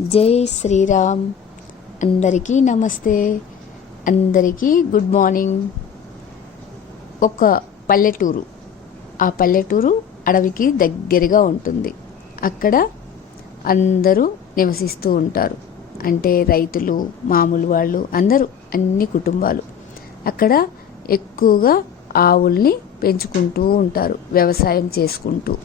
జై శ్రీరామ్. అందరికీ నమస్తే. అందరికీ గుడ్ మార్నింగ్. ఒక పల్లెటూరు. ఆ పల్లెటూరు అడవికి దగ్గరగా ఉంటుంది. అక్కడ అందరూ నివసిస్తూ ఉంటారు. అంటే రైతులు మామూలు వాళ్ళు అందరూ అన్ని కుటుంబాలు. అక్కడ ఎక్కువగా ఆవుల్ని పెంచుకుంటూ ఉంటారు వ్యవసాయం చేసుకుంటూ.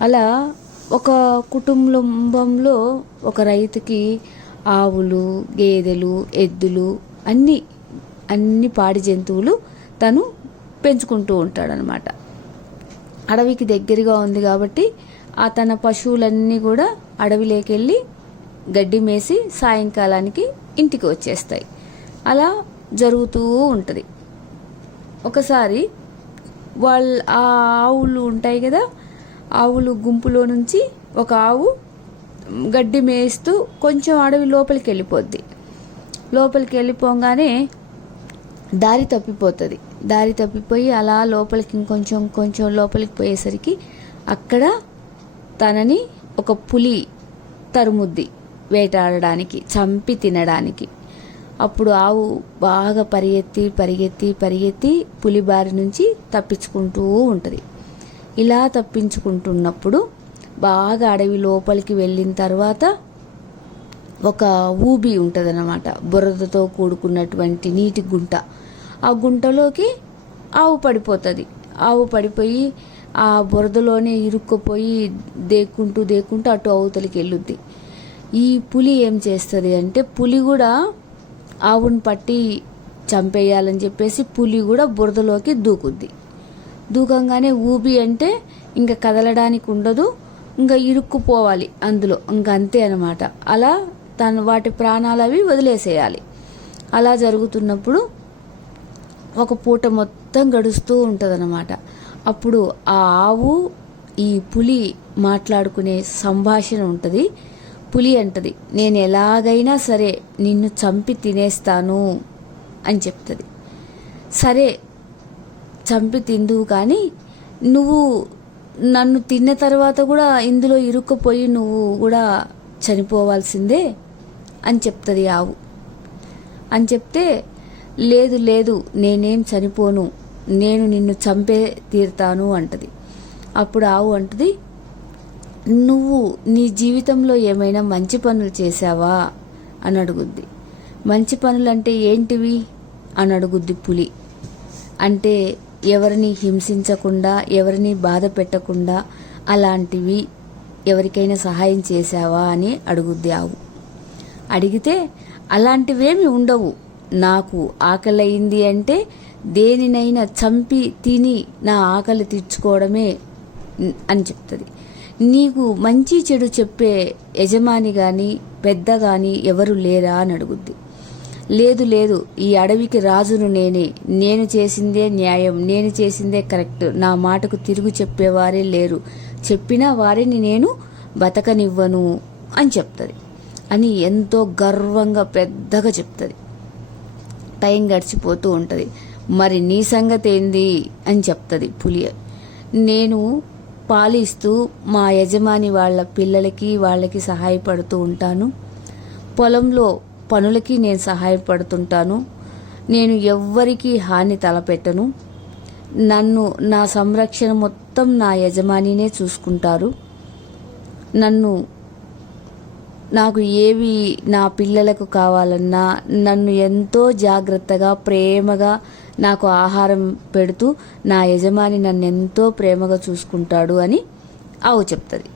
అలా ఒక కుటుంబంలో ఒక రైతుకి ఆవులు గేదెలు ఎద్దులు అన్ని అన్ని పాడి జంతువులు తను పెంచుకుంటూ ఉంటాడనమాట. అడవికి దగ్గరగా ఉంది కాబట్టి ఆ తన పశువులన్నీ కూడా అడవిలోకెళ్ళి గడ్డి మేసి సాయంకాలానికి ఇంటికి వచ్చేస్తాయి. అలా జరుగుతూ ఉంటుంది. ఒకసారి వాళ్ళ ఆ ఆవులు ఉంటాయి కదా ఆవులు గుంపులో నుంచి ఒక ఆవు గడ్డి మేస్తూ కొంచెం అడవి లోపలికి వెళ్ళిపోద్ది. లోపలికి వెళ్ళిపోగానే దారి తప్పిపోతుంది. దారి తప్పిపోయి అలా లోపలికి ఇంకొంచెం కొంచెం లోపలికి పోయేసరికి అక్కడ తనని ఒక పులి తరుముద్ది వేటాడడానికి చంపి తినడానికి. అప్పుడు ఆవు బాగా పరిగెత్తి పరిగెత్తి పరిగెత్తి పులి బారి నుంచి తప్పించుకుంటూ ఉంటుంది. ఇలా తప్పించుకుంటున్నప్పుడు బాగా అడవి లోపలికి వెళ్ళిన తర్వాత ఒక ఊబి ఉంటుందన్నమాట. బురదతో కూడుకున్నటువంటి నీటి గుంట. ఆ గుంటలోకి ఆవు పడిపోతుంది. ఆవు పడిపోయి ఆ బురదలోనే ఇరుక్కుపోయి దేక్కుంటూ దేక్కుంటూ అటు అవతలికి వెళ్ళుద్ది. ఈ పులి ఏం చేస్తుంది అంటే పులి కూడా ఆవుని పట్టి చంపేయాలని చెప్పేసి పులి కూడా బురదలోకి దూకుద్ది. దూకంగానే ఊబి అంటే ఇంకా కదలడానికి ఉండదు ఇంకా ఇరుక్కుపోవాలి అందులో. ఇంకా అంతే అనమాట అలా తను వాటి ప్రాణాలు అవి వదిలేసేయాలి. అలా జరుగుతున్నప్పుడు ఒక పూట మొత్తం గడుస్తూ ఉంటుందన్నమాట. అప్పుడు ఆ ఆవు ఈ పులి మాట్లాడుకునే సంభాషణ ఉంటుంది. పులి అంటది నేను ఎలాగైనా సరే నిన్ను చంపి తినేస్తాను అని చెప్తుంది. సరే చంపి తిందువు కానీ నువ్వు నన్ను తిన్న తర్వాత కూడా ఇందులో ఇరుక్కుపోయి నువ్వు కూడా చనిపోవాల్సిందే అని చెప్తుంది ఆవు. అని చెప్తే లేదు లేదు నేనేం చనిపోను నేను నిన్ను చంపే తీరుతాను అంటది. అప్పుడు ఆవు అంటది నువ్వు నీ జీవితంలో ఏమైనా మంచి పనులు చేశావా? అని అడుగుద్ది. మంచి పనులు అంటే ఏంటివి? అని అడుగుద్ది పులి. అంటే ఎవరిని హింసించకుండా ఎవరిని బాధ పెట్టకుండా అలాంటివి ఎవరికైనా సహాయం చేశావా అని అడుగుద్ది ఆవు అడిగితే అలాంటివేమి ఉండవు. నాకు ఆకలయింది అంటే దేనినైనా చంపి తిని నా ఆకలి తీర్చుకోవడమే అని చెప్తుంది. నీకు మంచి చెడు చెప్పే యజమాని కానీ పెద్ద కానీ ఎవరు లేరా అని అడుగుద్ది. లేదు లేదు ఈ అడవికి రాజును నేనే. నేను చేసిందే న్యాయం నేను చేసిందే కరెక్ట్. నా మాటకు తిరుగు చెప్పేవారే లేరు. చెప్పినా వారిని నేను బతకనివ్వను అని చెప్తుంది. అని ఎంతో గర్వంగా పెద్దగా చెప్తుంది. టైం గడిచిపోతూ ఉంటుంది. మరి నీ సంగతి ఏంది అని చెప్తుంది పులి నేను పాలిస్తూ మా యజమాని వాళ్ళ పిల్లలకి వాళ్ళకి సహాయపడుతూ ఉంటాను. పొలంలో పనులకి నేను సహాయపడుతుంటాను. నేను ఎవ్వరికీ హాని తలపెట్టను. నన్ను నా సంరక్షణ మొత్తం నా యజమానినే చూసుకుంటారు. నన్ను నాకు ఏవి నా పిల్లలకు కావాలన్నా నన్ను ఎంతో జాగ్రత్తగా ప్రేమగా నాకు ఆహారం పెడుతూ నా యజమాని నన్ను ఎంతో ప్రేమగా చూసుకుంటాడు అని ఆవు చెప్తుంది.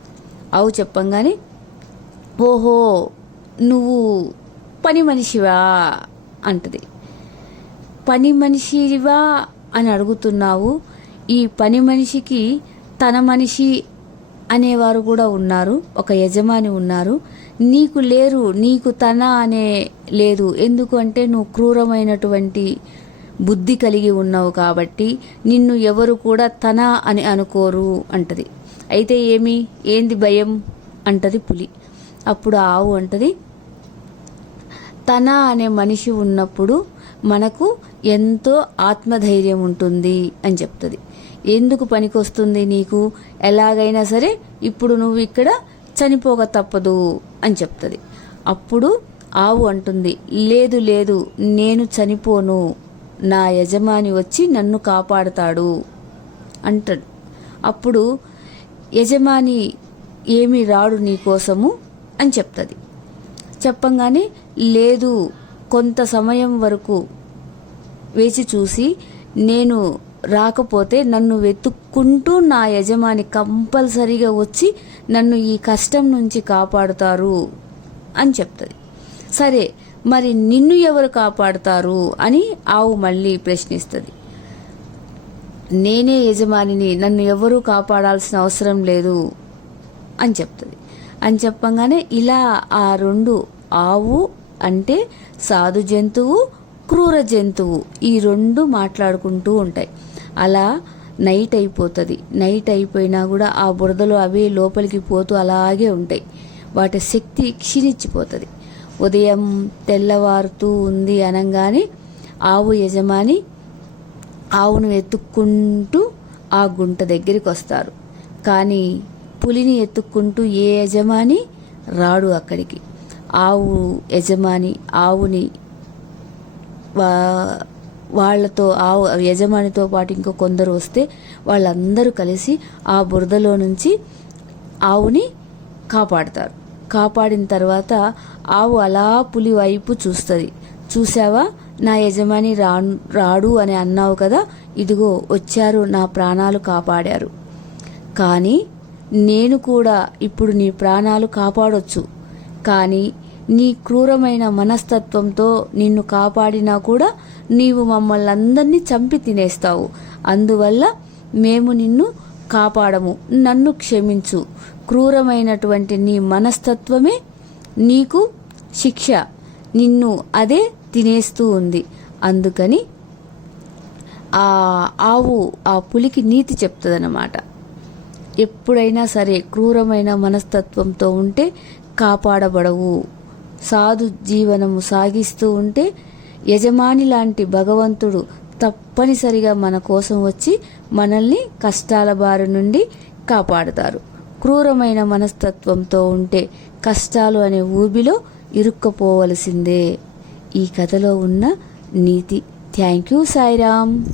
ఆవు చెప్పంగానే ఓహో నువ్వు పని మనిషివా అంటది. పని మనిషివా అని అడుగుతున్నావు. ఈ పని మనిషికి తన మనిషి అనేవారు కూడా ఉన్నారు. ఒక యజమాని ఉన్నారు. నీకు లేరు నీకు తన అనే లేదు. ఎందుకంటే నువ్వు క్రూరమైనటువంటి బుద్ధి కలిగి ఉన్నావు కాబట్టి నిన్ను ఎవరు కూడా తన అని అనుకోరు అంటది. అయితే ఏమి? ఏంది భయం? అంటది పులి. అప్పుడు ఆవు అంటది తన అనే మనిషి ఉన్నప్పుడు మనకు ఎంతో ఆత్మధైర్యం ఉంటుంది అని చెప్తుంది. ఎందుకు పనికొస్తుంది నీకు? ఎలాగైనా సరే ఇప్పుడు నువ్వు ఇక్కడ చనిపోక తప్పదు అని చెప్తుంది. అప్పుడు ఆవు అంటుంది లేదు లేదు నేను చనిపోను. నా యజమాని వచ్చి నన్ను కాపాడతాడు. అంటాడు. అప్పుడు యజమాని ఏమి రాడు నీకోసము అని చెప్తుంది. చెప్పంగానే లేదు కొంత సమయం వరకు వేచి చూసి నేను రాకపోతే నన్ను వెతుక్కుంటూ నా యజమాని కంపల్సరీగా వచ్చి నన్ను ఈ కష్టం నుంచి కాపాడుతారు అని చెప్తుంది. సరే మరి నిన్ను ఎవరు కాపాడుతారు అని ఆవు మళ్ళీ ప్రశ్నిస్తుంది. నేనే యజమానిని నన్ను ఎవరూ కాపాడాల్సిన అవసరం లేదు అని చెప్తుంది. అని చెప్పంగానే ఇలా ఆ రెండు ఆవు అంటే సాధు జంతువు క్రూర జంతువు. ఈ రెండు మాట్లాడుకుంటూ ఉంటాయి. అలా నైట్ అయిపోతుంది. నైట్ అయిపోయినా కూడా ఆ బురదలు అవే లోపలికి పోతూ అలాగే ఉంటాయి. వాటి శక్తి క్షీణించిపోతుంది. ఉదయం తెల్లవారుతూ ఉంది అనగానే ఆవు యజమాని ఆవును ఎత్తుక్కుంటూ ఆ గుంట దగ్గరికి వస్తారు. కానీ పులిని ఎత్తుక్కుంటూ ఏ యజమాని రాడు అక్కడికి. ఆవు యజమాని ఆవుని వా- వాళ్ళతో ఆవు యజమానితో పాటు ఇంకో కొందరు వస్తే వాళ్ళందరూ కలిసి ఆ బురదలో నుంచి ఆవుని కాపాడతారు. కాపాడిన తర్వాత ఆవు అలా పులి వైపు చూస్తుంది. చూసావా? నా యజమాని రాను రాడు అని అన్నావు కదా ఇదిగో వచ్చారు నా ప్రాణాలు కాపాడారు. కానీ నేను కూడా ఇప్పుడు నీ ప్రాణాలు కాపాడొచ్చు. కానీ నీ క్రూరమైన మనస్తత్వంతో నిన్ను కాపాడినా కూడా నీవు మమ్మల్ని అందరినీ చంపి తినేస్తావు. అందువల్ల మేము నిన్ను కాపాడము నన్ను క్షమించు. క్రూరమైనటువంటి నీ మనస్తత్వమే నీకు శిక్ష. నిన్ను అదే తినేస్తూ ఉంది. అందుకని ఆ ఆవు ఆ పులికి నీతి చెప్తుందన్నమాట. ఎప్పుడైనా సరే క్రూరమైన మనస్తత్వంతో ఉంటే కాపాడబడవు. సాధు జీవనము సాగిస్తూ ఉంటే యజమాని లాంటి భగవంతుడు తప్పనిసరిగా మన కోసం వచ్చి మనల్ని కష్టాల బారి నుండి కాపాడుతారు. క్రూరమైన మనస్తత్వంతో ఉంటే కష్టాలు అనే ఊబిలో ఇరుక్కపోవలసిందే. ఈ కథలో ఉన్న నీతి. Thank you Sairam.